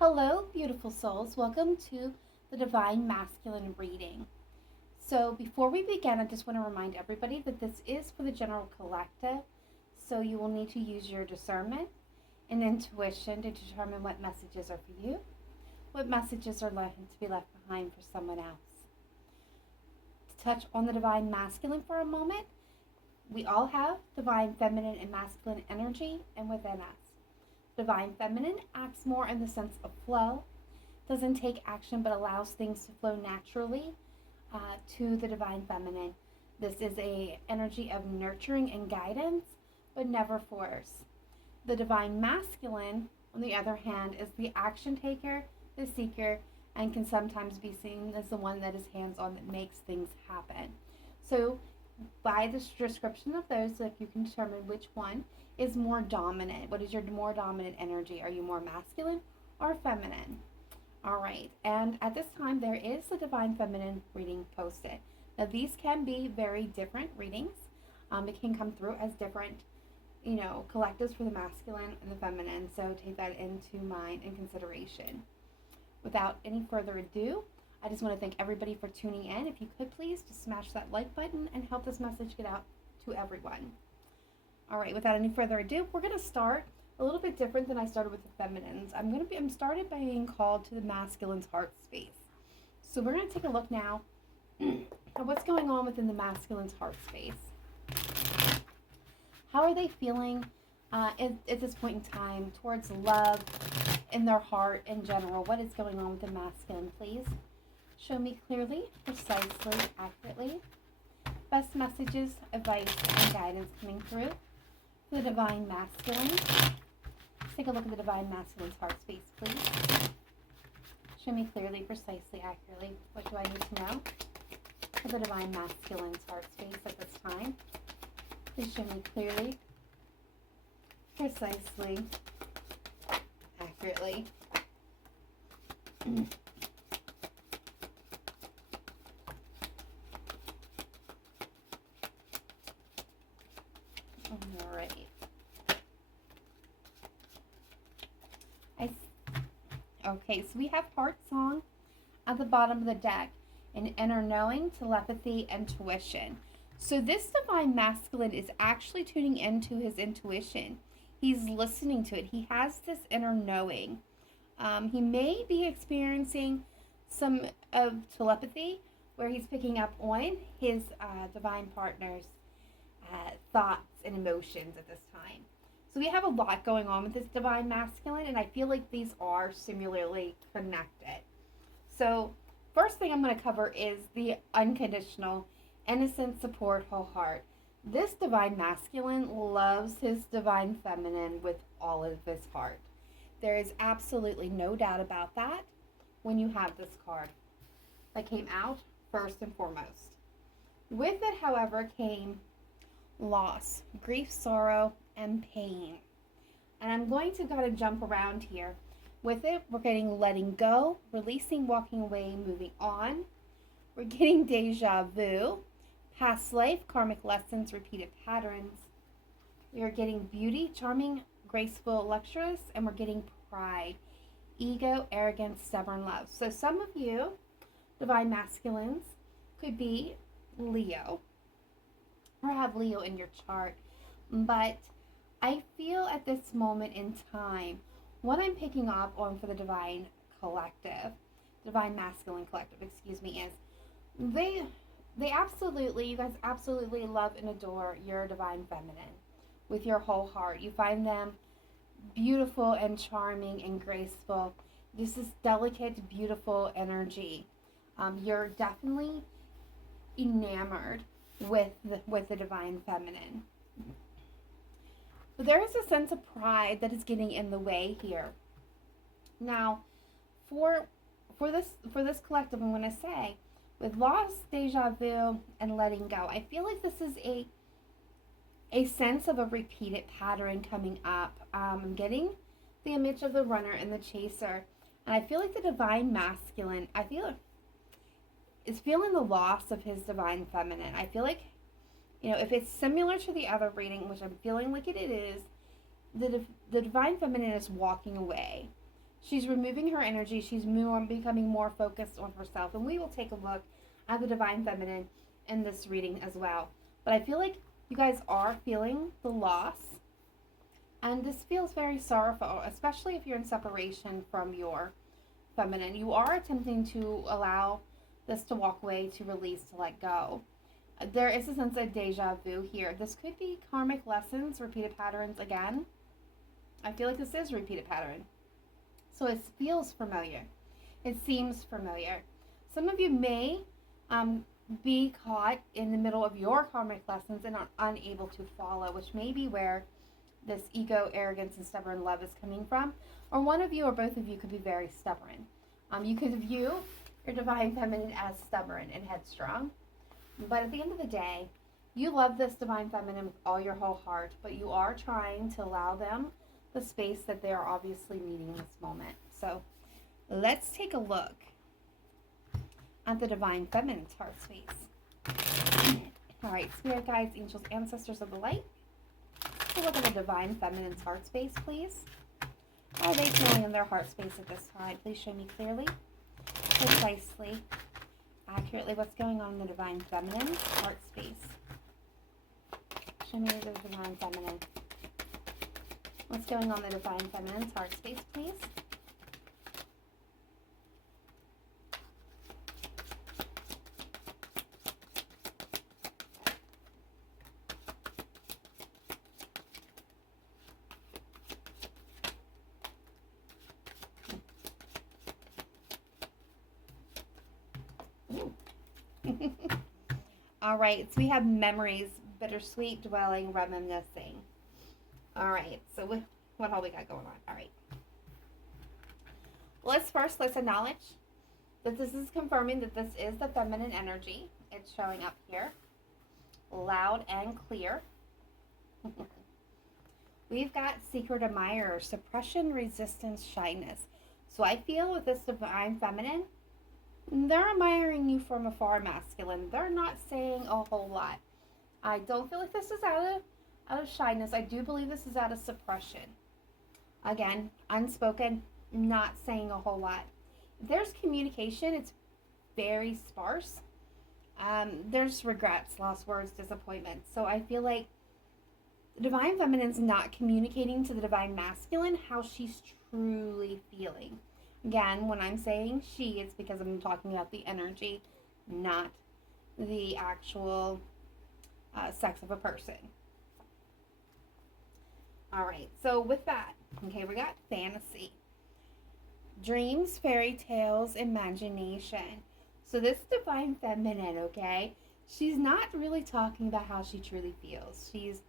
Hello, beautiful souls. Welcome to the Divine Masculine reading. So, before we begin, I just want to remind everybody that this is for the general collective. So, you will need to use your discernment and intuition to determine what messages are for you, what messages are to be left behind for someone else. To touch on the Divine Masculine for a moment, we all have Divine Feminine and Masculine energy and within us. Divine Feminine acts more in the sense of flow, doesn't take action but allows things to flow naturally to the Divine Feminine. This is a energy of nurturing and guidance, but never force. The Divine Masculine, on the other hand, is the action taker, the seeker, and can sometimes be seen as the one that is hands-on that makes things happen. So by the description of those, if you can determine which one is more dominant. What is your more dominant energy? Are you more masculine or feminine? All right, and at this time there is the Divine Feminine reading posted. Now these can be very different readings. It can come through as different, collectives for the masculine and the feminine. So take that into mind and consideration. Without any further ado, I just want to thank everybody for tuning in. If you could please just smash that like button and help this message get out to everyone. All right, without any further ado, we're going to start a little bit different than I started with the feminines. I'm started by being called to the masculine's heart space. So we're going to take a look now at what's going on within the masculine's heart space. How are they feeling at this point in time towards love in their heart in general? What is going on with the masculine, please? Show me clearly, precisely, accurately. Best messages, advice, and guidance coming through. The Divine Masculine. Let's take a look at the Divine Masculine's heart space, please. Show me clearly, precisely, accurately. What do I need to know for the Divine Masculine's heart space at this time? Please show me clearly, precisely, accurately. Alright. Okay, so we have Heart Song at the bottom of the deck, and Inner Knowing, Telepathy, Intuition. So this Divine Masculine is actually tuning into his intuition. He's listening to it. He has this inner knowing. He may be experiencing some of telepathy, where he's picking up on his divine partner's thoughts and emotions at this time. So we have a lot going on with this Divine Masculine, and I feel like these are similarly connected. So first thing I'm going to cover is the unconditional, innocent support, whole heart. This Divine Masculine loves his Divine Feminine with all of his heart. There is absolutely no doubt about that when you have this card that came out first and foremost. With it, however, came loss, grief, sorrow, and pain. And I'm going to kind of jump around here. With it, we're getting letting go, releasing, walking away, moving on. We're getting deja vu, past life, karmic lessons, repeated patterns. We are getting beauty, charming, graceful, luxurious, and we're getting pride, ego, arrogance, stubborn love. So some of you, Divine Masculines, could be Leo or have Leo in your chart. But I feel at this moment in time, what I'm picking up on for the Divine Collective, Divine Masculine Collective, is they absolutely, you guys absolutely love and adore your Divine Feminine with your whole heart. You find them beautiful and charming and graceful. This is delicate, beautiful energy. You're definitely enamored with the Divine Feminine. But there is a sense of pride that is getting in the way here. Now, for this collective, I'm going to say, with loss, deja vu, and letting go, I feel like this is a sense of a repeated pattern coming up. I'm getting the image of the runner and the chaser, and I feel like the Divine Masculine, is feeling the loss of his Divine Feminine. I feel like, if it's similar to the other reading, which I'm feeling like it is, the Divine Feminine is walking away. She's removing her energy. She's becoming more focused on herself. And we will take a look at the Divine Feminine in this reading as well. But I feel like you guys are feeling the loss. And this feels very sorrowful, especially if you're in separation from your feminine. You are attempting to allow this to walk away, to release, to let go. There is a sense of deja vu here. This could be karmic lessons, repeated patterns again. I feel like this is a repeated pattern. So it feels familiar. It seems familiar. Some of you may be caught in the middle of your karmic lessons and are unable to follow, which may be where this ego, arrogance, and stubborn love is coming from. Or one of you or both of you could be very stubborn. You could view your Divine Feminine as stubborn and headstrong. But at the end of the day, you love this Divine Feminine with all your whole heart, but you are trying to allow them the space that they are obviously needing in this moment. So let's take a look at the Divine Feminine's heart space. All right, Spirit guides, angels, ancestors of the light. Take a look at the Divine Feminine's heart space, please. How are they feeling in their heart space at this time? Please show me clearly, precisely, accurately what's going on in the Divine Feminine's heart space. Show me the Divine Feminine. What's going on in the Divine Feminine's heart space, please? All right, so we have memories, bittersweet, dwelling, reminiscing. All right, so what all we got going on? All right. Let's acknowledge that this is confirming that this is the feminine energy. It's showing up here, loud and clear. We've got secret admirer, suppression, resistance, shyness. So I feel with this Divine Feminine, they're admiring you from afar, masculine. They're not saying a whole lot. I don't feel like this is out of shyness. I do believe this is out of suppression. Again, unspoken, not saying a whole lot. If there's communication, it's very sparse. There's regrets, lost words, disappointment. So I feel like the Divine Feminine's not communicating to the Divine Masculine how she's truly feeling. Again, when I'm saying she, it's because I'm talking about the energy, not the actual sex of a person. All right, so with that, okay, we got fantasy. Dreams, fairy tales, imagination. So this Divine Feminine, okay, she's not really talking about how she truly feels. She's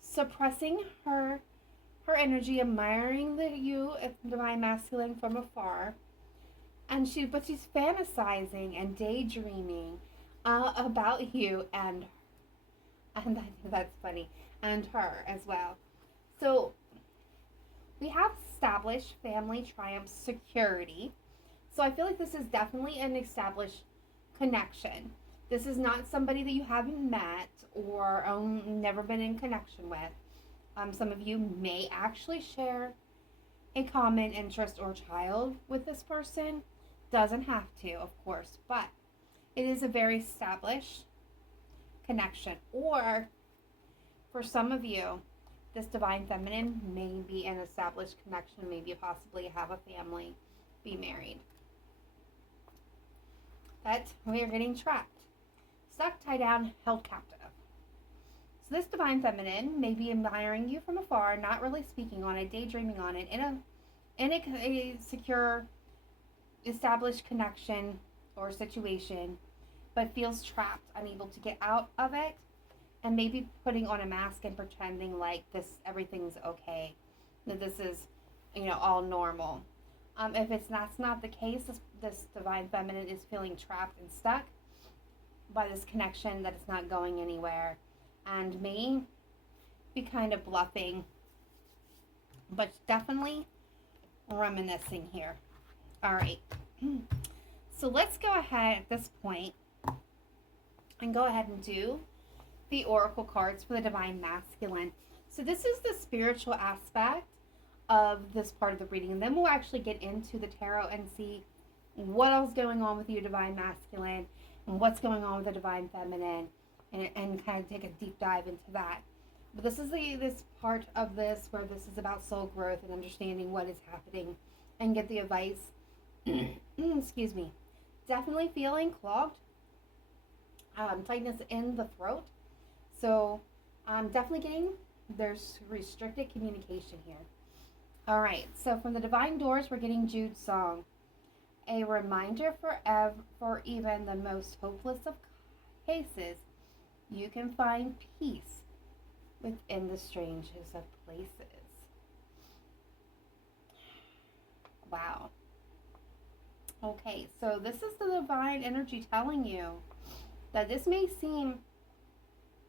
suppressing her energy, admiring the Divine Masculine from afar, and she's fantasizing and daydreaming about you and that's funny, and her as well. So we have established family, triumph, security. So I feel like this is definitely an established connection. This is not somebody that you haven't met or never been in connection with. Some of you may actually share a common interest or child with this person. Doesn't have to, of course, but it is a very established connection. Or for some of you, this Divine Feminine may be an established connection, maybe possibly have a family, be married. But we are getting trapped, stuck, tied down, held captive. So this Divine Feminine may be admiring you from afar, not really speaking on it, daydreaming on it, in a secure, established connection or situation, but feels trapped, unable to get out of it, and maybe putting on a mask and pretending like everything's okay, that this is, all normal. If that's not the case, this Divine Feminine is feeling trapped and stuck by this connection that it's not going anywhere, and may be kind of bluffing, but definitely reminiscing here. All right. So let's go ahead at this point and go ahead and do the oracle cards for the Divine Masculine. So this is the spiritual aspect of this part of the reading. And then we'll actually get into the tarot and see what else is going on with you, Divine Masculine, and what's going on with the Divine Feminine, and kind of take a deep dive into that. But this is this part of this where this is about soul growth and understanding what is happening and get the advice. Excuse me. Definitely feeling clogged, tightness in the throat. So I'm definitely getting, there's restricted communication here. All right, so from the Divine Doors, we're getting Jude's song. A reminder for even the most hopeless of cases, you can find peace within the strangest of places. Wow. Okay, so this is the divine energy telling you that this may seem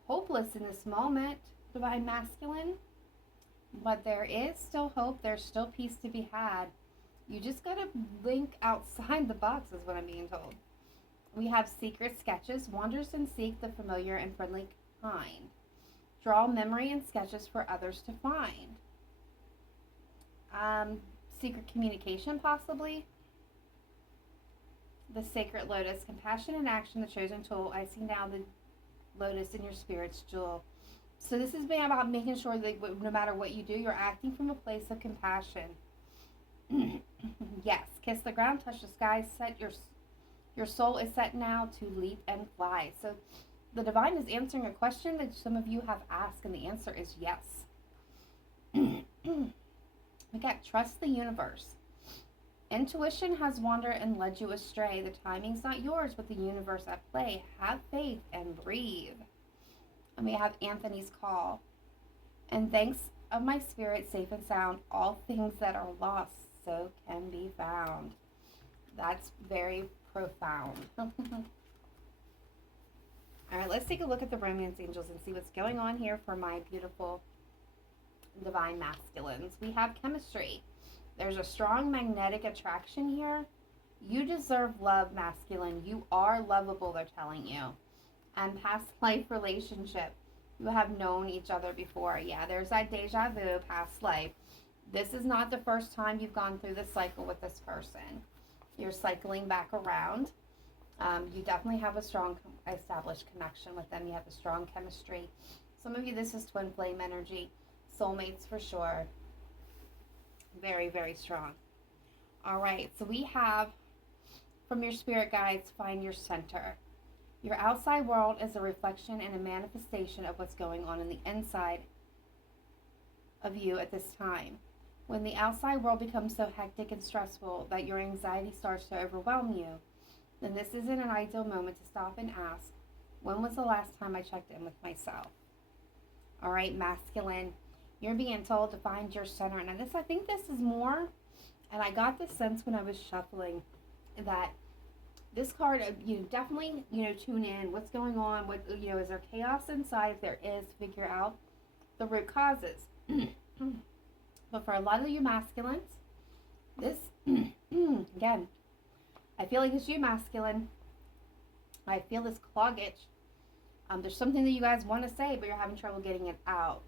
hopeless in this moment, Divine Masculine, but there is still hope. There's still peace to be had. You just gotta think outside the box, is what I'm being told. We have secret sketches, wanders and seek the familiar and friendly kind. Draw memory and sketches for others to find. Secret communication, possibly. The sacred lotus, compassion in action, the chosen tool. I see now the lotus in your spirit's jewel. So this has been about making sure that no matter what you do, you're acting from a place of compassion. Yes, kiss the ground, touch the sky, set your soul is set now to leap and fly. So the divine is answering a question that some of you have asked, and the answer is yes. We got trust the universe. Intuition has wandered and led you astray. The timing's not yours, but the universe at play. Have faith and breathe. And we have Anthony's call. And thanks of my spirit, safe and sound, all things that are lost so can be found. That's very profound. All right, let's take a look at the romance angels and see what's going on here for my beautiful divine masculines. We have chemistry. There's a strong magnetic attraction here. You deserve love, masculine. You are lovable, they're telling you. And past life relationship. You have known each other before. Yeah, there's that deja vu, past life. This is not the first time you've gone through this cycle with this person. You're cycling back around. You definitely have a strong established connection with them. You have a strong chemistry. Some of you, this is twin flame energy. Soulmates for sure. Very, very strong. All right, so we have from your spirit guides, find your center. Your outside world is a reflection and a manifestation of what's going on in the inside of you at this time. When the outside world becomes so hectic and stressful that your anxiety starts to overwhelm you, then this isn't an ideal moment to stop and ask, when was the last time I checked in with myself? All right, masculine, you're being told to find your center. And this, I think this is more, and I got this sense when I was shuffling, that this card, you definitely, tune in. What's going on? What, is there chaos inside? If there is, figure out the root causes. But for a lot of you masculines, this, again, I feel like it's you masculine. I feel this cloggage. There's something that you guys want to say, but you're having trouble getting it out.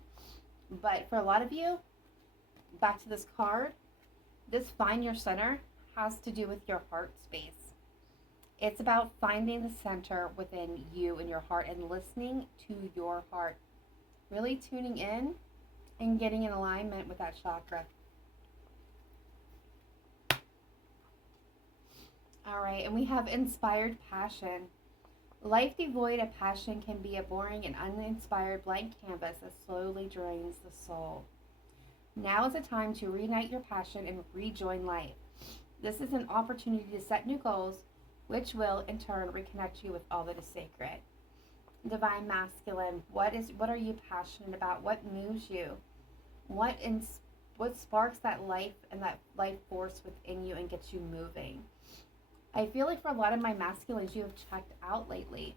But for a lot of you, back to this card, this find your center has to do with your heart space. It's about finding the center within you and your heart and listening to your heart. Really tuning in and getting in alignment with that chakra. All right, and we have inspired passion. Life devoid of passion can be a boring and uninspired blank canvas that slowly drains the soul. Now is the time to reignite your passion and rejoin life. This is an opportunity to set new goals, which will, in turn, reconnect you with all that is sacred. Divine masculine, what are you passionate about? What moves you? What sparks that life and that life force within you and gets you moving? I feel like for a lot of my masculines, you have checked out lately.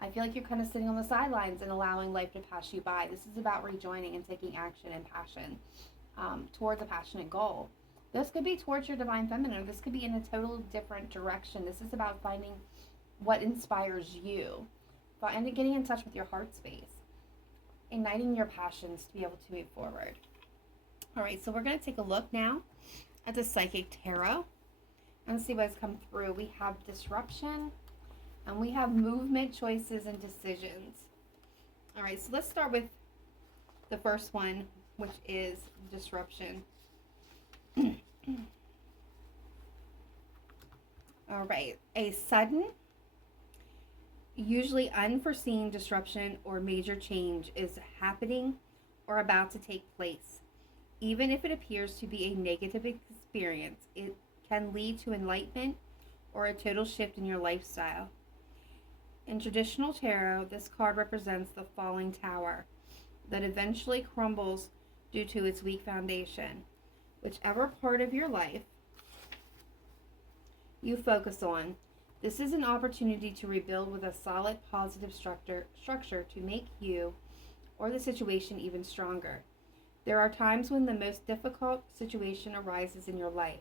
I feel like you're kind of sitting on the sidelines and allowing life to pass you by. This is about rejoining and taking action and passion towards a passionate goal. This could be towards your divine feminine, or this could be in a total different direction. This is about finding what inspires you and getting in touch with your heart space, igniting your passions to be able to move forward. All right, so we're going to take a look now at the Psychic Tarot and see what's come through. We have disruption and we have movement, choices, and decisions. All right, so let's start with the first one, which is disruption. All right, a sudden, usually unforeseen disruption or major change is happening or about to take place. Even if it appears to be a negative experience, it can lead to enlightenment or a total shift in your lifestyle. In traditional tarot, this card represents the falling tower that eventually crumbles due to its weak foundation. Whichever part of your life you focus on, this is an opportunity to rebuild with a solid, positive structure to make you or the situation even stronger. There are times when the most difficult situation arises in your life.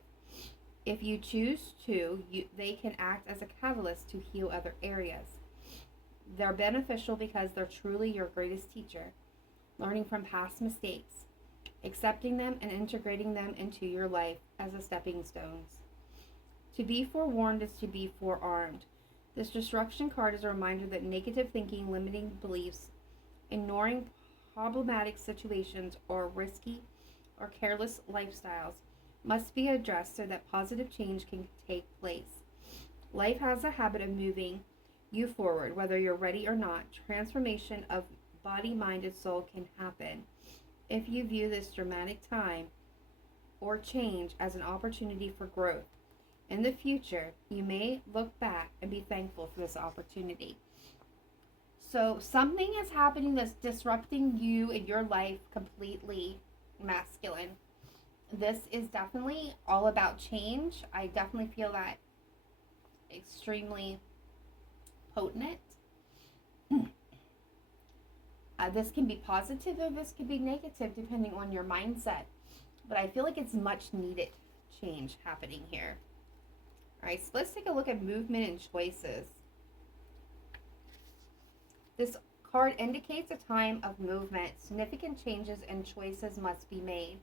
If you choose to, they can act as a catalyst to heal other areas. They're beneficial because they're truly your greatest teacher, learning from past mistakes, accepting them and integrating them into your life as a stepping stones. To be forewarned is to be forearmed. This disruption card is a reminder that negative thinking, limiting beliefs, ignoring problematic situations, or risky or careless lifestyles must be addressed so that positive change can take place. Life has a habit of moving you forward, whether you're ready or not. Transformation of body, mind, and soul can happen if you view this dramatic time or change as an opportunity for growth. In the future, you may look back and be thankful for this opportunity. So something is happening that's disrupting you in your life completely, masculine. This is definitely all about change. I definitely feel that extremely potent. This can be positive or this can be negative depending on your mindset. But I feel like it's much needed change happening here. All right, so let's take a look at movement and choices. This card indicates a time of movement. Significant changes and choices must be made.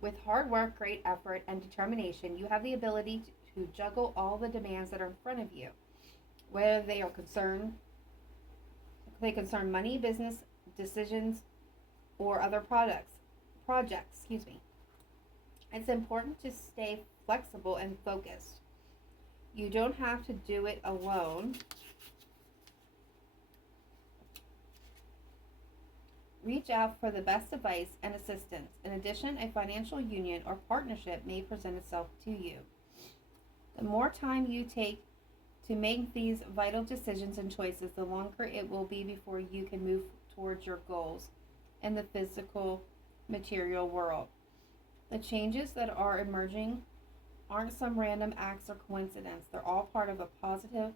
With hard work, great effort, and determination, you have the ability to juggle all the demands that are in front of you, whether they concern money, business, decisions, or other projects. It's important to stay flexible and focused. You don't have to do it alone. Reach out for the best advice and assistance. In addition, a financial union or partnership may present itself to you. The more time you take to make these vital decisions and choices, the longer it will be before you can move towards your goals in the physical, material world. The changes that are emerging aren't some random acts or coincidence. They're all part of a positive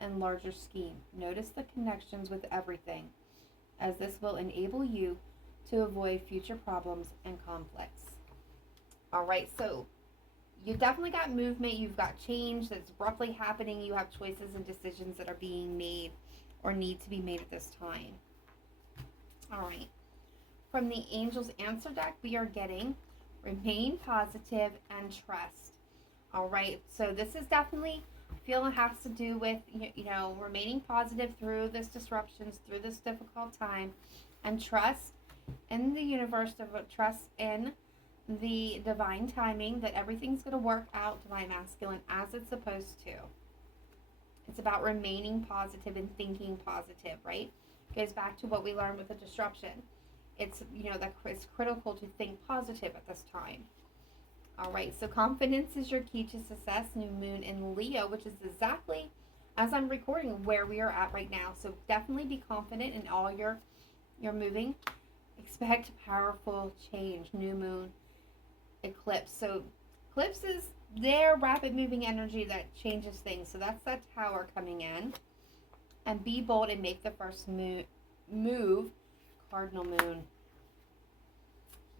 and larger scheme. Notice the connections with everything, as this will enable you to avoid future problems and conflicts. All right, so you definitely got movement. You've got change that's abruptly happening. You have choices and decisions that are being made or need to be made at this time. All right, from the Angels Answer deck, we are getting remain positive and trust. All right, so this is definitely, I feel it has to do with, remaining positive through this disruptions, through this difficult time, and trust in the universe, trust in the divine timing that everything's going to work out, divine masculine, as it's supposed to. It's about remaining positive and thinking positive, right? It goes back to what we learned with the disruption. It's, that it's critical to think positive at this time. All right, so confidence is your key to success. New moon in Leo, which is exactly, as I'm recording, where we are at right now. So definitely be confident in all your moving. Expect powerful change. New moon, eclipse. So eclipse is their rapid moving energy that changes things. So that's that tower coming in. And be bold and make the first move. Cardinal moon.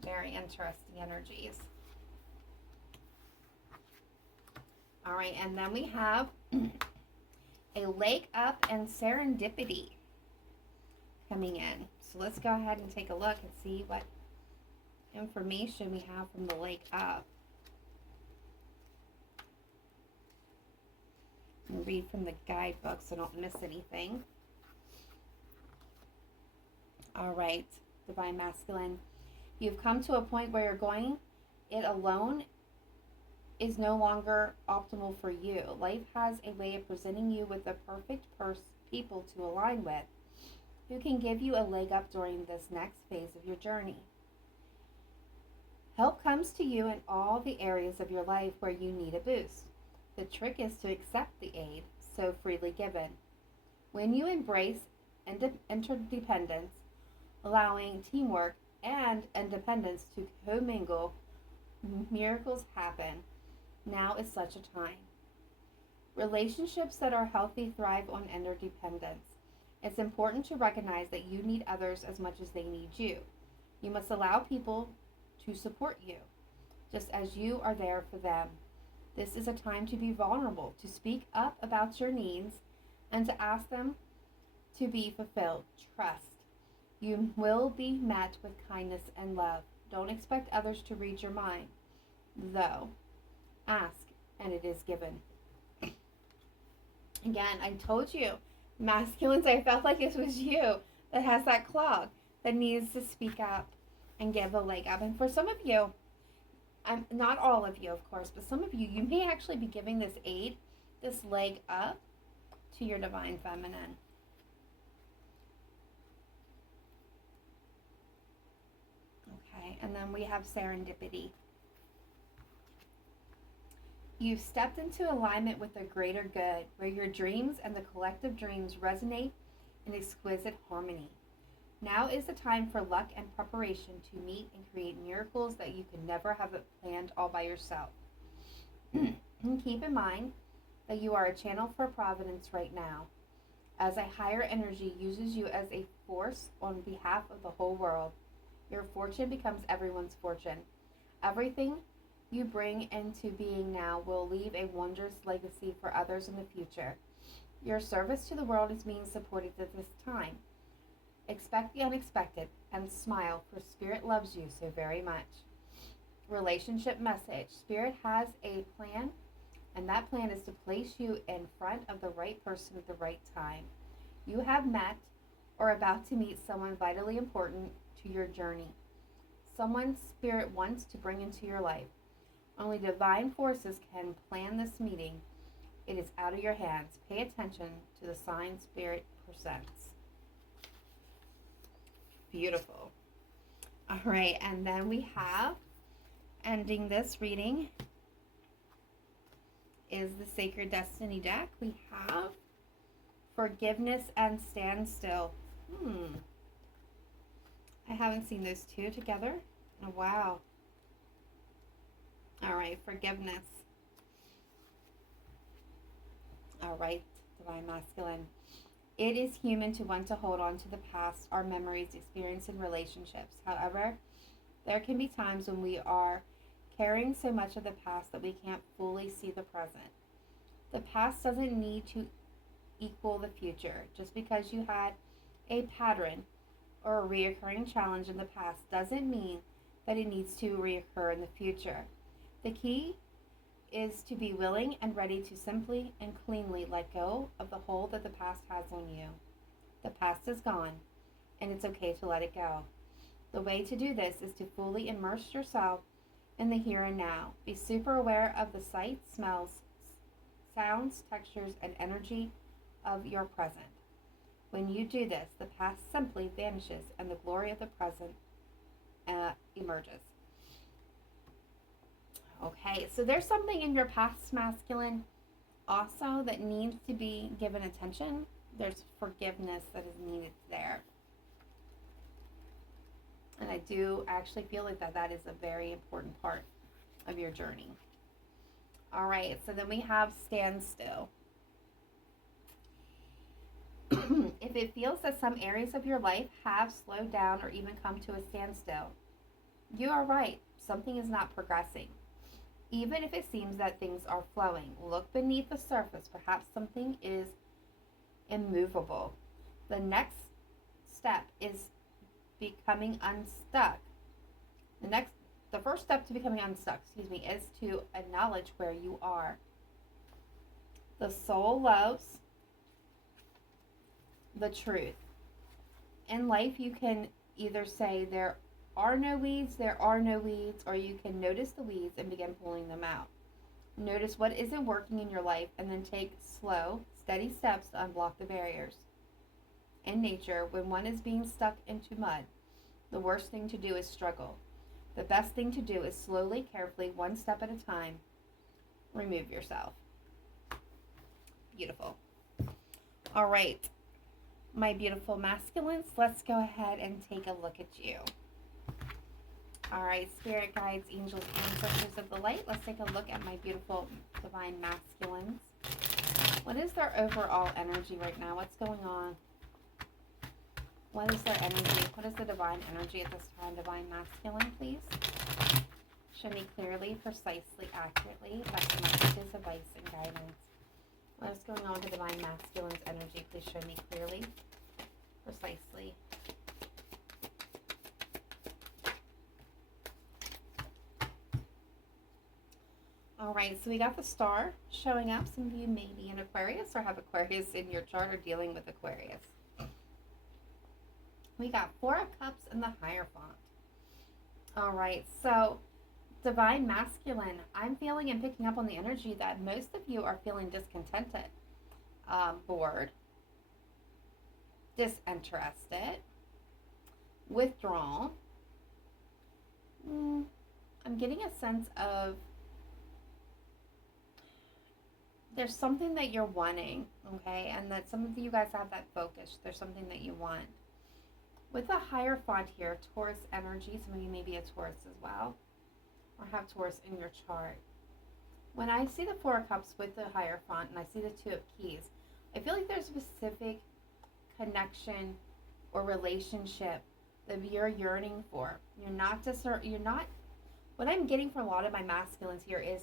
Very interesting energies. All right, and then we have a lake up and serendipity coming in. So let's go ahead and take a look and see what information we have from the lake up. And read from the guidebook so I don't miss anything. All right, Divine Masculine. You've come to a point where you're going it alone is no longer optimal for you. Life has a way of presenting you with the perfect people to align with who can give you a leg up during this next phase of your journey. Help comes to you in all the areas of your life where you need a boost. The trick is to accept the aid so freely given. When you embrace interdependence, allowing teamwork and independence to commingle, miracles happen. Now is such a time. Relationships that are healthy thrive on interdependence. It's important to recognize that you need others as much as they need you. You must allow people to support you, just as you are there for them. This is a time to be vulnerable, to speak up about your needs, and to ask them to be fulfilled. Trust. You will be met with kindness and love. Don't expect others to read your mind, though. Ask, and it is given. Again, I told you, masculines, I felt like this was you that has that clog that needs to speak up and give a leg up. And for some of you, I'm not all of you, of course, but some of you, you may actually be giving this aid, this leg up to your Divine Feminine. Okay, and then we have serendipity. You've stepped into alignment with the greater good, where your dreams and the collective dreams resonate in exquisite harmony. Now is the time for luck and preparation to meet and create miracles that you could never have planned all by yourself. And keep in mind that you are a channel for providence right now, as a higher energy uses you as a force on behalf of the whole world. Your fortune becomes everyone's fortune. Everything you bring into being now will leave a wondrous legacy for others in the future. Your service to the world is being supported at this time. Expect the unexpected and smile, for Spirit loves you so very much. Relationship message. Spirit has a plan, and that plan is to place you in front of the right person at the right time. You have met or about to meet someone vitally important to your journey. Someone Spirit wants to bring into your life. Only divine forces can plan this meeting. It is out of your hands. Pay attention to the sign Spirit presents. Beautiful. All right, and then we have, ending this reading, is the Sacred Destiny deck. We have Forgiveness and Standstill. I haven't seen those two together. Oh, wow. All right, forgiveness. All right, Divine Masculine. It is human to want to hold on to the past, our memories, experience, and relationships. However, there can be times when we are carrying so much of the past that we can't fully see the present. The past doesn't need to equal the future. Just because you had a pattern or a reoccurring challenge in the past doesn't mean that it needs to reoccur in the future. The key is to be willing and ready to simply and cleanly let go of the hold that the past has on you. The past is gone, and it's okay to let it go. The way to do this is to fully immerse yourself in the here and now. Be super aware of the sights, smells, sounds, textures, and energy of your present. When you do this, the past simply vanishes and the glory of the present emerges. Okay, so there's something in your past, masculine, also that needs to be given attention. There's forgiveness that is needed there. And I do actually feel like that is a very important part of your journey. All right, so then we have standstill. If it feels that some areas of your life have slowed down or even come to a standstill, you are right. Something is not progressing. Even if it seems that things are flowing, look beneath the surface. Perhaps something is immovable. The next step is becoming unstuck. The first step to becoming unstuck, is to acknowledge where you are. The soul loves the truth. In life, you can either say there are no weeds, or you can notice the weeds and begin pulling them out. Notice what isn't working in your life and then take slow, steady steps to unblock the barriers. In nature, when one is being stuck into mud, the worst thing to do is struggle. The best thing to do is slowly, carefully, one step at a time, remove yourself. Beautiful. All right, my beautiful masculines, let's go ahead and take a look at you. All right, spirit guides, angels, ancestors of the light, let's take a look at my beautiful divine masculines. What is their overall energy right now? What's going on? What is their energy? What is the divine energy at this time? Divine masculine, please. Show me clearly, precisely, accurately. That's messages, advice, and guidance. What is going on with the divine masculine's energy? Please show me clearly, precisely. All right, so we got the star showing up. Some of you may be in Aquarius or have Aquarius in your chart or dealing with Aquarius. We got 4 of Cups and the Hierophant. All right, so divine masculine, I'm feeling and picking up on the energy that most of you are feeling discontented, bored, disinterested, withdrawn. I'm getting a sense of there's something that you're wanting, okay? And that some of you guys have that focus. There's something that you want. With the Hierophant here, Taurus energy, some of you may be a Taurus as well, or have Taurus in your chart. When I see the 4 of Cups with the Hierophant and I see the 2 of Keys, I feel like there's a specific connection or relationship that you're yearning for. You're not, what I'm getting from a lot of my masculines here is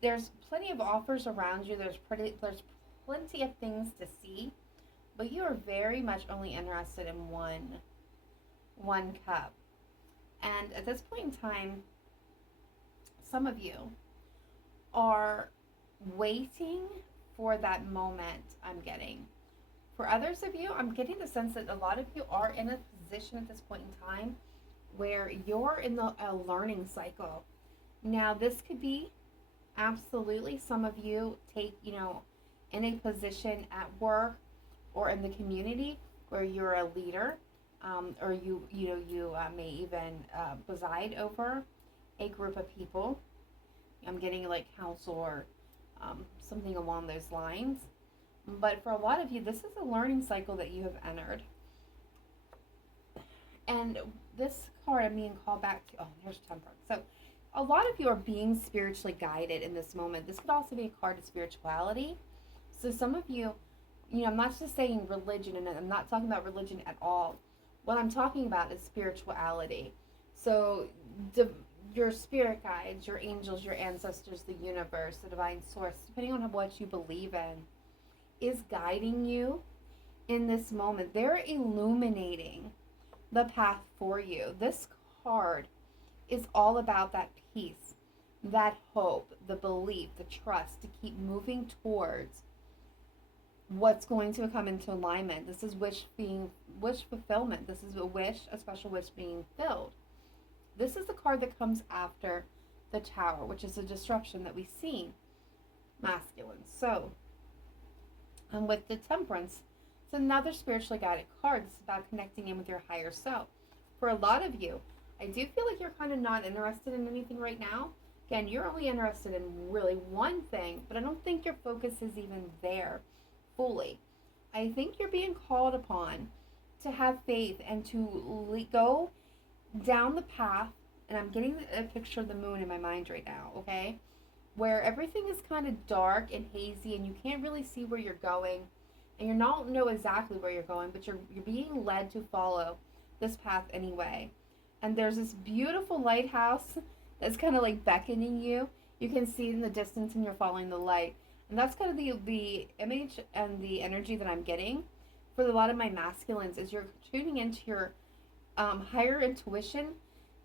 there's plenty of offers around you. There's plenty of things to see, but you are very much only interested in one cup. And at this point in time, some of you are waiting for that moment, I'm getting. For others of you, I'm getting the sense that a lot of you are in a position at this point in time where you're in a learning cycle. Now, this could be absolutely some of you in a position at work or in the community where you're a leader, or you may even preside over a group of people. I'm getting like counsel or something along those lines. But for a lot of you, this is a learning cycle that you have entered. And this card, I'm being called back to, here's Temperance. So a lot of you are being spiritually guided in this moment. This could also be a card of spirituality. So some of you, I'm not just saying religion, and I'm not talking about religion at all. What I'm talking about is spirituality. So your spirit guides, your angels, your ancestors, the universe, the divine source, depending on what you believe in, is guiding you in this moment. They're illuminating the path for you. This card is all about that peace, that hope, the belief, the trust to keep moving towards what's going to come into alignment. This is wish fulfillment. This is a special wish being filled. This is the card that comes after the Tower, which is a disruption that we see masculine. So, and with the Temperance, it's another spiritually guided card. It's about connecting in with your higher self. For a lot of you, I do feel like you're kind of not interested in anything right now. Again, you're only interested in really one thing, but I don't think your focus is even there fully. I think you're being called upon to have faith and to go down the path, and I'm getting a picture of the moon in my mind right now, okay? Where everything is kind of dark and hazy and you can't really see where you're going, and you don't know exactly where you're going, but you're being led to follow this path anyway. And there's this beautiful lighthouse that's kind of like beckoning you. You can see in the distance and you're following the light. And that's kind of the image and the energy that I'm getting for a lot of my masculines is you're tuning into your higher intuition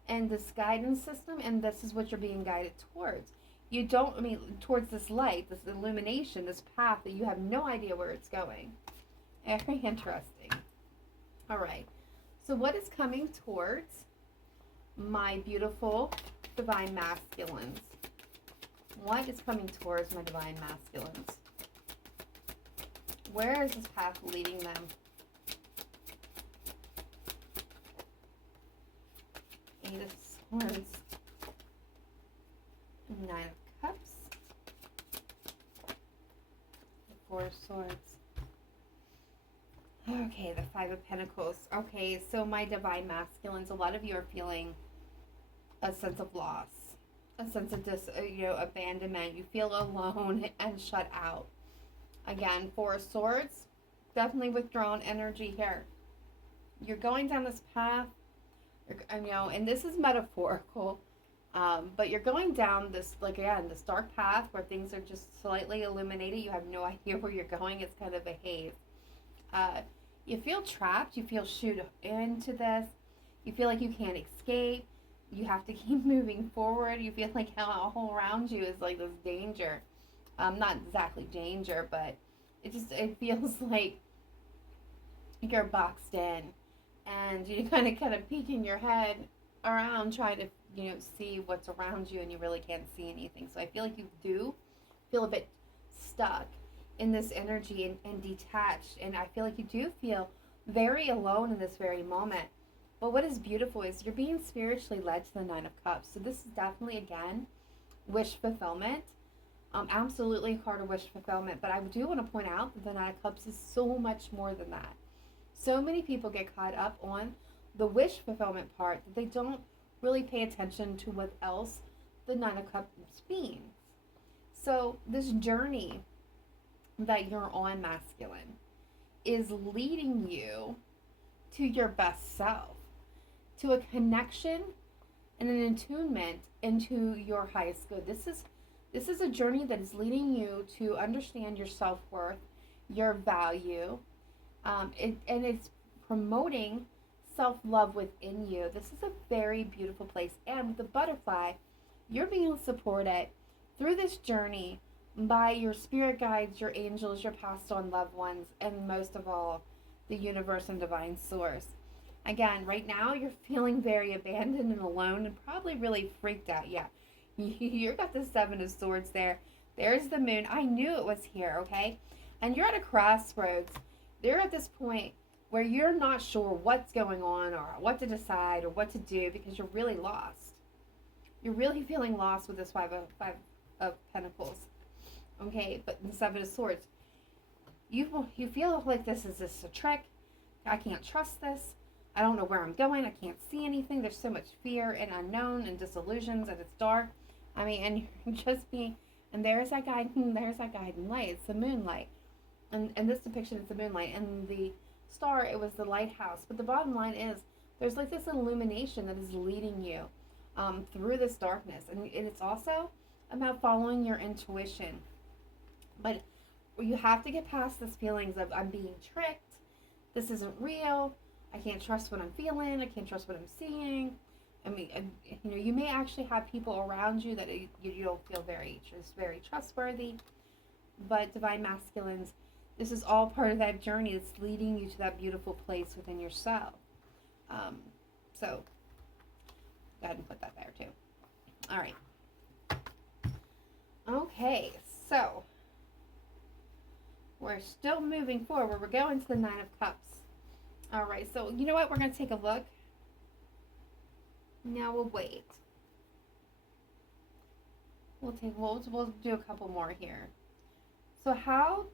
and this guidance system, and this is what you're being guided towards. You don't, I mean, towards this light, this illumination, this path that you have no idea where it's going. Very interesting. All right. So what is coming towards my beautiful divine masculines? What is coming towards my divine masculines? Where is this path leading them? Eight of Swords. Nine of Cups. The Four of Swords. Okay, the Five of Pentacles. Okay, so my divine masculines, a lot of you are feeling a sense of loss, a sense of abandonment. You feel alone and shut out. Again, Four of Swords, definitely withdrawn energy here. You're going down this path, and this is metaphorical, but you're going down this, this dark path where things are just slightly illuminated. You have no idea where you're going. It's kind of a haze. You feel trapped. You feel shooed into this. You feel like you can't escape. You have to keep moving forward. You feel like all around you is like this danger. Not exactly danger, but it feels like you're boxed in, and you kind of peeking your head around trying to see what's around you, and you really can't see anything. So I feel like you do feel a bit stuck in this energy and detached, and I feel like you do feel very alone in this very moment. But what is beautiful is you're being spiritually led to the Nine of Cups. So this is definitely, again, wish fulfillment. Absolutely a card of wish fulfillment. But I do want to point out that the Nine of Cups is so much more than that. So many people get caught up on the wish fulfillment part that they don't really pay attention to what else the Nine of Cups means. So this journey that you're on, masculine, is leading you to your best self, to a connection and an attunement into your highest good. This is a journey that is leading you to understand your self-worth, your value, and it's promoting self-love within you. This is a very beautiful place. And with the butterfly, you're being supported through this journey by your spirit guides, your angels, your passed on loved ones, and most of all, the universe and divine source. Again, right now you're feeling very abandoned and alone and probably really freaked out. Yeah, you got the Seven of Swords there. There's the moon. I knew it was here, okay? And you're at a crossroads. You're at this point where you're not sure what's going on or what to decide or what to do because you're really lost. You're really feeling lost with this five of Pentacles. Okay, but the Seven of Swords, you feel like this is just a trick. I can't trust this. I don't know where I'm going. I can't see anything. There's so much fear and unknown and disillusions, and it's dark. I mean, and you're just being, and there's that guiding light. It's the moonlight, and this depiction is the moonlight, and the star, it was the lighthouse. But the bottom line is, there's like this illumination that is leading you through this darkness, and it's also about following your intuition. But you have to get past this feelings of I'm being tricked, this isn't real, I can't trust what I'm feeling, I can't trust what I'm seeing. I mean, you may actually have people around you that you don't feel very trustworthy. But divine masculines, this is all part of that journey that's leading you to that beautiful place within yourself. So go ahead and put that there too. All right. Okay, so we're still moving forward. We're going to the Nine of Cups. All right, so you know what? We're going to take a look. Now we'll wait. We'll do a couple more here. So how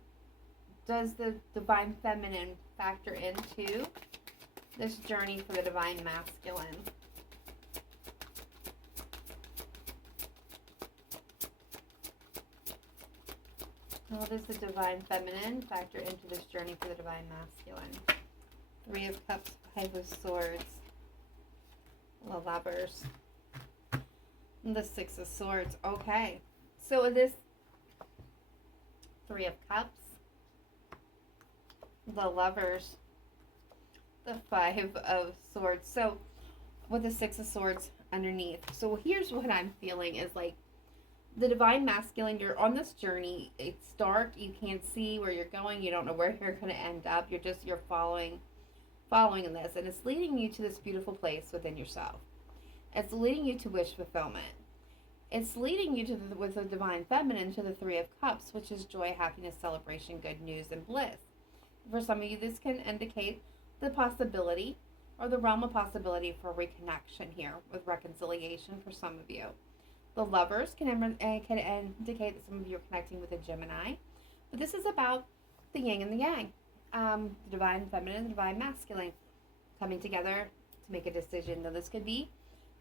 does the divine feminine factor into this journey for the divine masculine? How does the divine feminine factor into this journey for the divine masculine? Three of Cups, Five of Swords, the Lovers, and the Six of Swords. Okay, so this Three of Cups, the Lovers, the Five of Swords. So with the Six of Swords, underneath. So here's what I'm feeling is like the divine masculine, you're on this journey. It's dark, you can't see where you're going, you don't know where you're going to end up. You're following in this, and it's leading you to this beautiful place within yourself. It's leading you to wish fulfillment. It's leading you to with the divine feminine to the Three of Cups, which is joy, happiness, celebration, good news, and bliss. For some of you, this can indicate the possibility or the realm of possibility for reconnection here with reconciliation for some of you. The Lovers can indicate that some of you are connecting with a Gemini, but this is about the yin and the yang, the divine feminine and the divine masculine coming together to make a decision. Now, this could be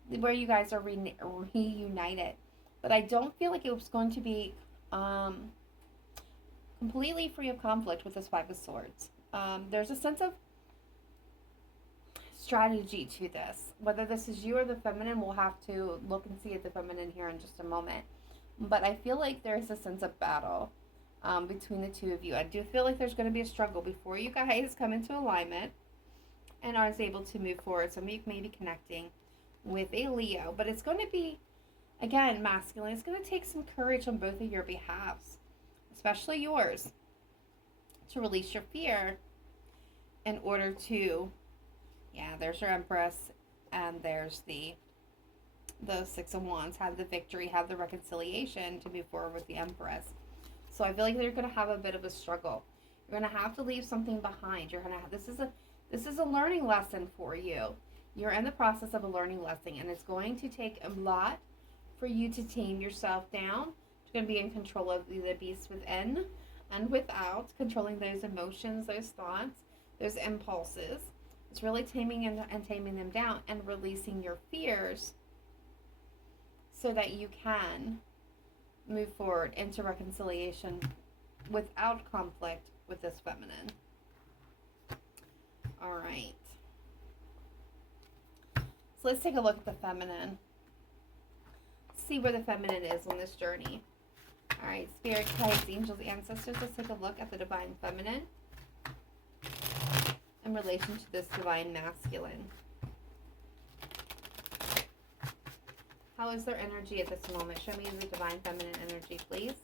where you guys are reunited, but I don't feel like it was going to be completely free of conflict with this Five of Swords. There's a sense of strategy to this. Whether this is you or the feminine, we'll have to look and see at the feminine here in just a moment. But I feel like there's a sense of battle between the two of you. I do feel like there's going to be a struggle before you guys come into alignment and are able to move forward. Some of you may be connecting with a Leo, but it's going to be, again, masculine. It's going to take some courage on both of your behalves, especially yours, to release your fear in order to, yeah, there's your Empress, and there's the Six of Wands, have the victory, have the reconciliation to move forward with the Empress. So I feel like you're going to have a bit of a struggle. You're going to have to leave something behind. You're going to have, this is a learning lesson for you. You're in the process of a learning lesson, and it's going to take a lot for you to tame yourself down. You're going to be in control of the beast within and without, controlling those emotions, those thoughts, those impulses. It's really taming and taming them down and releasing your fears so that you can move forward into reconciliation without conflict with this feminine. All right. So let's take a look at the feminine. See where the feminine is on this journey. All right, spirit guides, angels, ancestors, let's take a look at the divine feminine in relation to this divine masculine. How is their energy at this moment? Show me the divine feminine energy, please.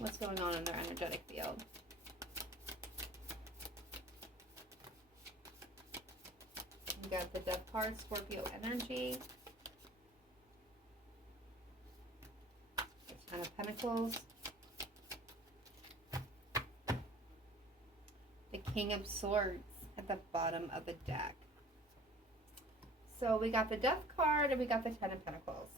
What's going on in their energetic field? We got the Death card, Scorpio energy. The Ten of Pentacles. The King of Swords at the bottom of the deck. So we got the Death card and we got the Ten of Pentacles.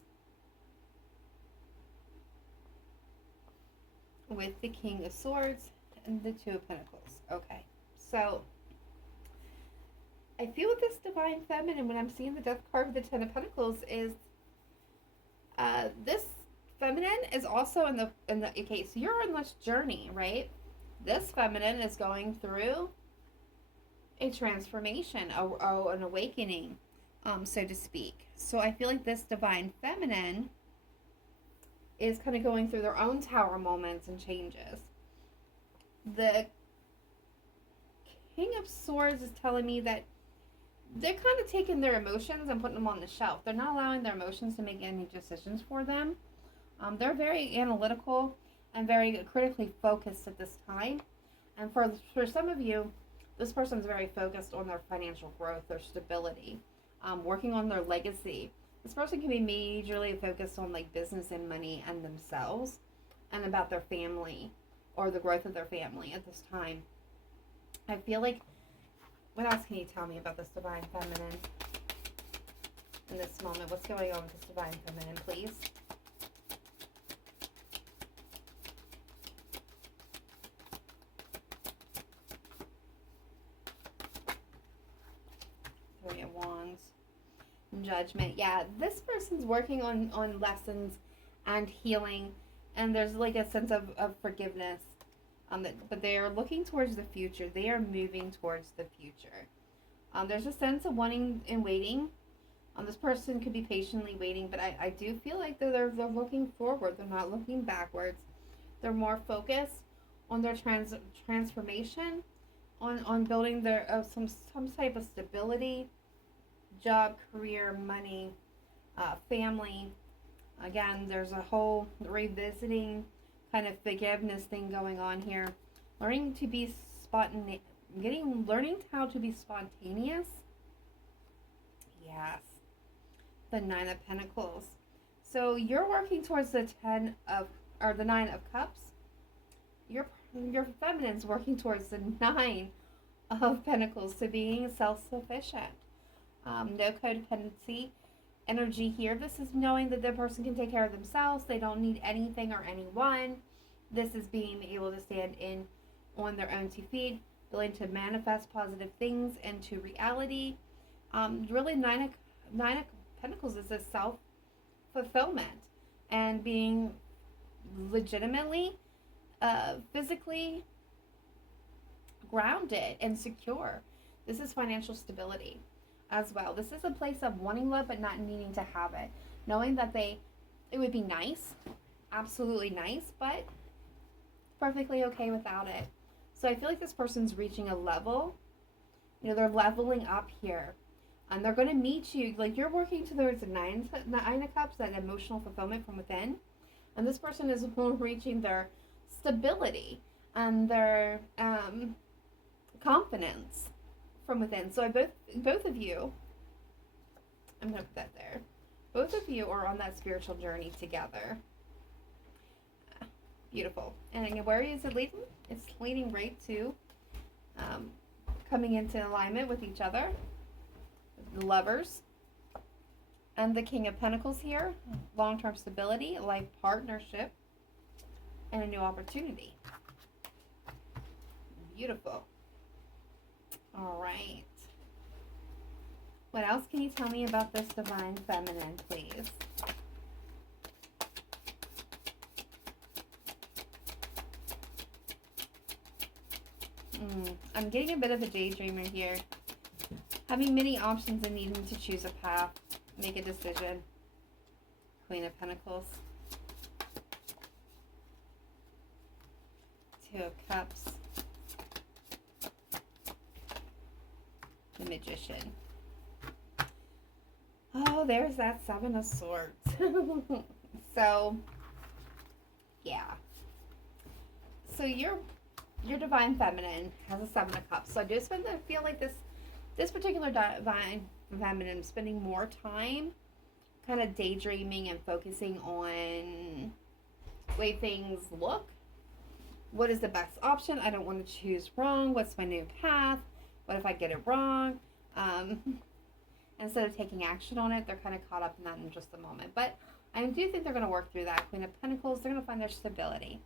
With the King of Swords and the Two of Pentacles. Okay, so I feel with this divine feminine, when I'm seeing the Death card with the Ten of Pentacles, is this feminine is also in the okay, so you're on this journey, right? This feminine is going through a transformation, an awakening, so to speak. So I feel like this divine feminine is kind of going through their own tower moments and changes. The King of Swords is telling me that they're kind of taking their emotions and putting them on the shelf. They're not allowing their emotions to make any decisions for them. They're very analytical and very critically focused at this time. And for some of you, this person's very focused on their financial growth, their stability, working on their legacy. This person can be majorly focused on like business and money and themselves and about their family or the growth of their family at this time. I feel like, what else can you tell me about this divine feminine in this moment? What's going on with this divine feminine, please? Three of Wands. Judgment. Yeah, this person's working on lessons and healing, and there's like a sense of forgiveness. But they are looking towards the future. They are moving towards the future. There's a sense of wanting and waiting. This person could be patiently waiting, but I do feel like they're looking forward. They're not looking backwards. They're more focused on their transformation, on building their some type of stability, job, career, money, family. Again, there's a whole revisiting kind of forgiveness thing going on here. Learning to be learning how to be spontaneous. Yes. The Nine of Pentacles. So you're working towards the Nine of Cups. Your feminine's working towards the Nine of Pentacles, so being self-sufficient. No codependency energy here. This is knowing that the person can take care of themselves. They don't need anything or anyone. This is being able to stand in on their own 2 feet, willing to manifest positive things into reality. Really, Nine of Pentacles is a self-fulfillment and being legitimately, physically grounded and secure. This is financial stability as well. This is a place of wanting love but not needing to have it. Knowing that it would be nice, absolutely nice, but perfectly okay without it. So I feel like this person's reaching a level, they're leveling up here. And they're going to meet you, like you're working towards the Nine of Cups, that emotional fulfillment from within. And this person is reaching their stability and their confidence from within. So both of you, I'm going to put that there. Both of you are on that spiritual journey together. Beautiful. And where is it leading? It's leading right to coming into alignment with each other. The Lovers. And the King of Pentacles here. Long-term stability, life partnership, and a new opportunity. Beautiful. All right. What else can you tell me about this Divine Feminine, please? I'm getting a bit of a daydreamer here. Having many options and needing to choose a path. Make a decision. Queen of Pentacles. Two of Cups. The Magician. Oh, there's that Seven of Swords. So, yeah. So your Divine Feminine has a Seven of Cups. So I do feel like this particular Divine Feminine is spending more time kind of daydreaming and focusing on the way things look. What is the best option? I don't want to choose wrong. What's my new path? What if I get it wrong? Instead of taking action on it, they're kind of caught up in that in just a moment. But I do think they're going to work through that. Queen of Pentacles, they're going to find their stability.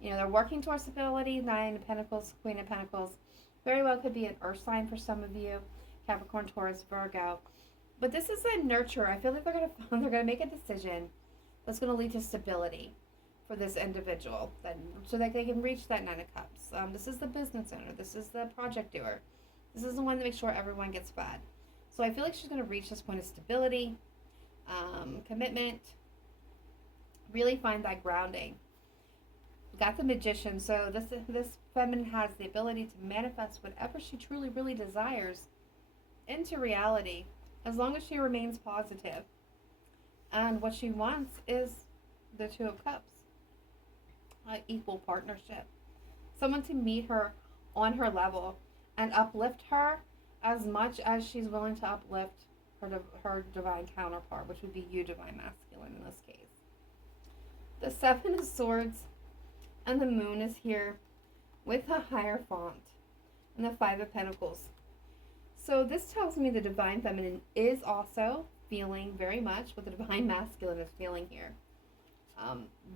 They're working towards stability. Nine of Pentacles, Queen of Pentacles. Very well could be an earth sign for some of you. Capricorn, Taurus, Virgo. But this is a nurture. I feel like they're going to make a decision that's going to lead to stability for this individual, so that they can reach that Nine of Cups. This is the business owner. This is the project doer. This is the one that makes sure everyone gets fed. So I feel like she's going to reach this point of stability, commitment, really find that grounding. We got the Magician. So this feminine has the ability to manifest whatever she truly, really desires into reality, as long as she remains positive. And what she wants is the Two of Cups, equal partnership, someone to meet her on her level and uplift her as much as she's willing to uplift her divine counterpart, which would be you, Divine Masculine, in this case. The Seven of Swords and the Moon is here with a Hierophant and the Five of Pentacles. So this tells me the Divine Feminine is also feeling very much what the Divine Masculine is feeling here.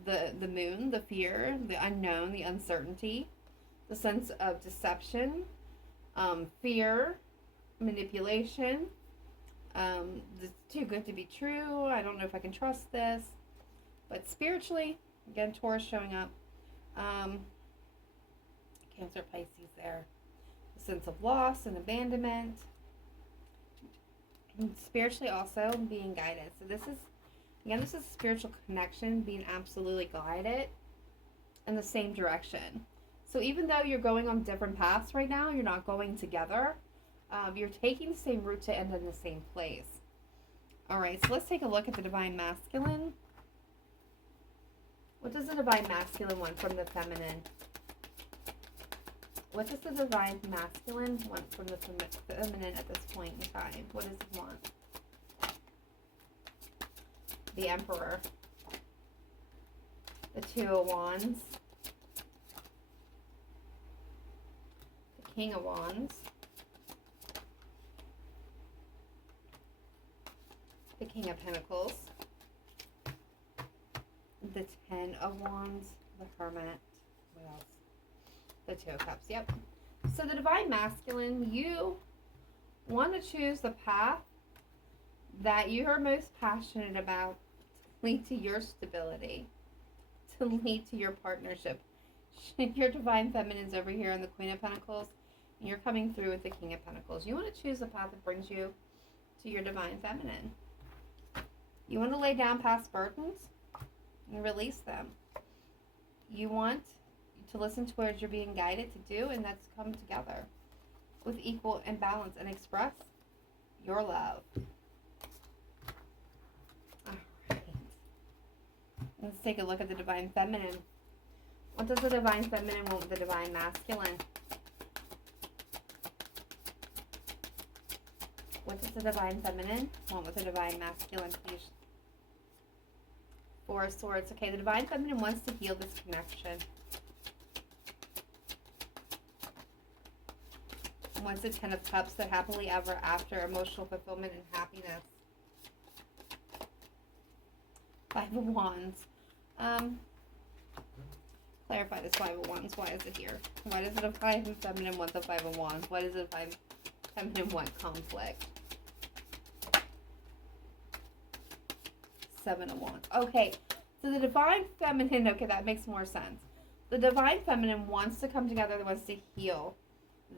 The Moon, the fear, the unknown, the uncertainty, the sense of deception, fear, manipulation, it's too good to be true, I don't know if I can trust this. But spiritually, again, Taurus showing up, Cancer, Pisces there, a sense of loss and abandonment, and spiritually also being guided. So this is spiritual connection, being absolutely guided in the same direction. So even though you're going on different paths right now, you're not going together. You're taking the same route to end in the same place. All right, so let's take a look at the divine masculine. What does the divine masculine want from the feminine? What does the divine masculine want from the feminine at this point in time? What does it want? The Emperor. The Two of Wands. The King of Wands. The King of Pentacles. The Ten of Wands. The Hermit. What else? The Two of Cups. Yep. So the divine masculine, you want to choose the path that you are most passionate about to lead to your stability, to lead to your partnership. Your divine feminine's over here in the Queen of Pentacles, and you're coming through with the King of Pentacles. You want to choose the path that brings you to your divine feminine. You want to lay down past burdens and release them. You want to listen to what you're being guided to do, and that's come together with equal and balance and express your love. All right. Let's take a look at the divine feminine. What does the divine feminine want with the divine masculine? What does the divine feminine want with the divine masculine, please? Four of Swords. Okay, the divine feminine wants to heal this connection. Wants the Ten of Cups, the happily ever after, emotional fulfillment and happiness. Five of Wands. Clarify this Five of Wands. Why is it here? Why does the divine feminine want the Five of Wands? Why does the divine feminine want conflict? Seven of Wands. Okay, so the divine feminine, okay, that makes more sense. The divine feminine wants to come together, wants to heal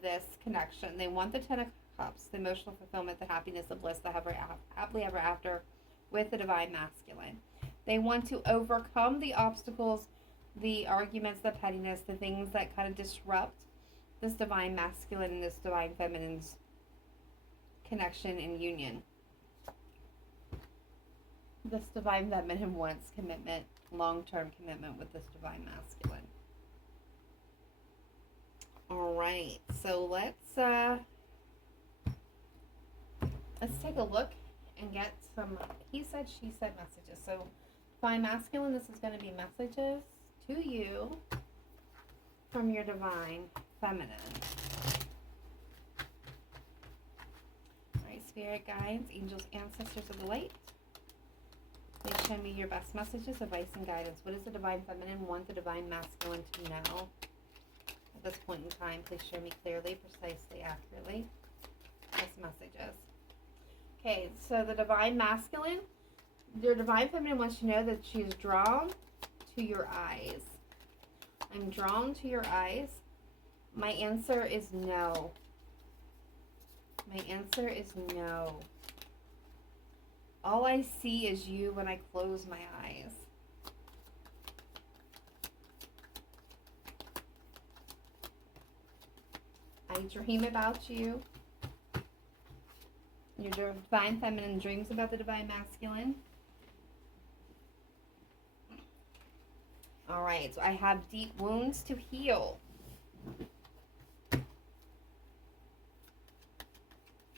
this connection. They want the Ten of Cups, the emotional fulfillment, the happiness, the bliss, the happily ever after with the divine masculine. They want to overcome the obstacles, the arguments, the pettiness, the things that kind of disrupt this divine masculine and this divine feminine's connection and union. This divine feminine wants commitment, long-term commitment with this divine masculine. All right, so let's take a look and get some he said, she said messages. So divine masculine, this is going to be messages to you from your divine feminine. All right, spirit guides, angels, ancestors of the light. Please show me your best messages, advice, and guidance. What does the divine feminine want the divine masculine to know at this point in time? Please show me clearly, precisely, accurately. Best messages. Okay, so the divine masculine, your divine feminine wants to know that she is drawn to your eyes. I'm drawn to your eyes. My answer is no. My answer is no. All I see is you when I close my eyes. I dream about you. Your divine feminine dreams about the divine masculine. All right, so I have deep wounds to heal.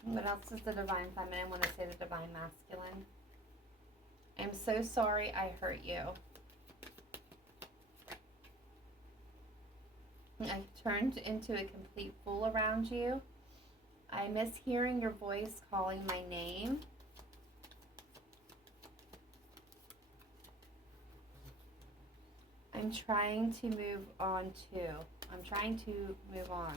What else does the divine feminine want to say to the divine masculine? I'm so sorry I hurt you. I turned into a complete fool around you. I miss hearing your voice calling my name. I'm trying to move on too. I'm trying to move on.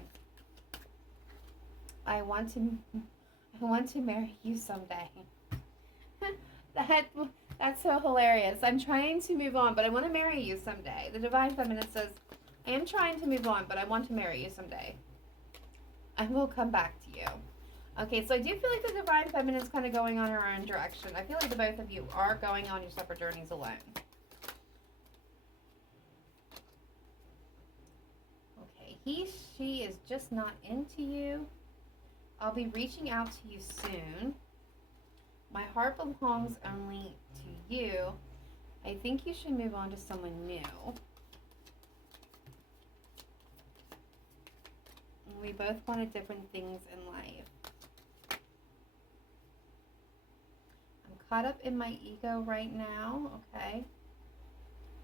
I want to marry you someday. That's so hilarious. I'm trying to move on, but I want to marry you someday. The divine feminine says, I am trying to move on, but I want to marry you someday. I will come back to you. Okay, so I do feel like the divine feminine is kind of going on her own direction. I feel like the both of you are going on your separate journeys alone. Okay, she is just not into you. I'll be reaching out to you soon. My heart belongs only to you. I think you should move on to someone new. We both wanted different things in life. I'm caught up in my ego right now, okay?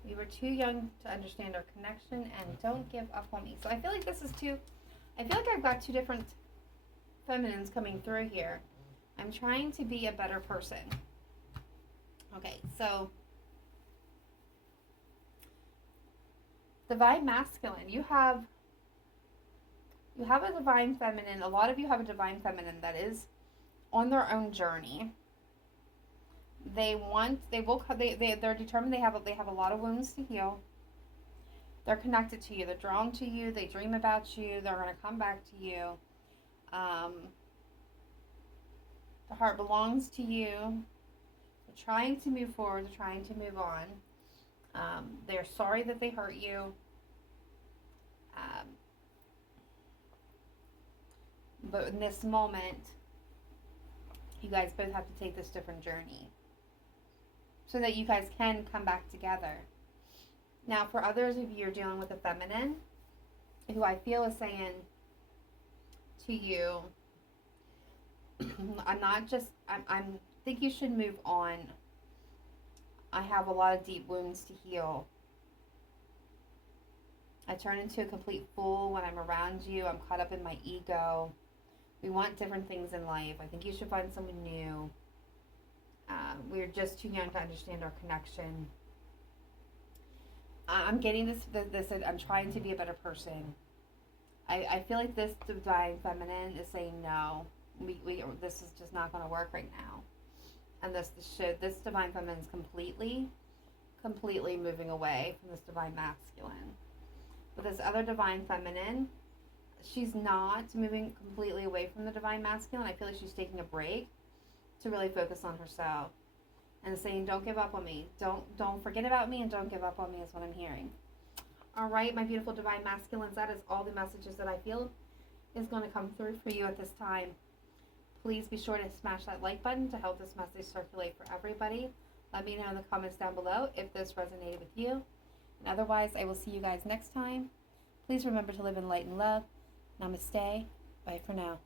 We were too young to understand our connection, and don't give up on me. So I feel like this is two, I feel like I've got two different feminines coming through here. I'm trying to be a better person. Okay, so divine masculine. You have a divine feminine. A lot of you have a divine feminine that is on their own journey. They're determined. They have a lot of wounds to heal. They're connected to you. They're drawn to you. They dream about you. They're going to come back to you. The heart belongs to you. They're trying to move forward. They're trying to move on. They're sorry that they hurt you. But in this moment, you guys both have to take this different journey so that you guys can come back together. Now, for others of you, you're dealing with a feminine who I feel is saying to you, I think you should move on. I have a lot of deep wounds to heal. I turn into a complete fool when I'm around you. I'm caught up in my ego. We want different things in life. I think you should find someone new. We're just too young to understand our connection. I'm getting this. I'm trying to be a better person. I feel like this divine feminine is saying no. This is just not going to work right now. And this divine feminine is completely moving away from this divine masculine. But this other divine feminine, she's not moving completely away from the divine masculine. I feel like she's taking a break to really focus on herself and saying, don't give up on me. Don't forget about me, and don't give up on me is what I'm hearing. All right, my beautiful divine masculines, that is all the messages that I feel is going to come through for you at this time. Please be sure to smash that like button to help this message circulate for everybody. Let me know in the comments down below if this resonated with you. And otherwise, I will see you guys next time. Please remember to live in light and love. Namaste. Bye for now.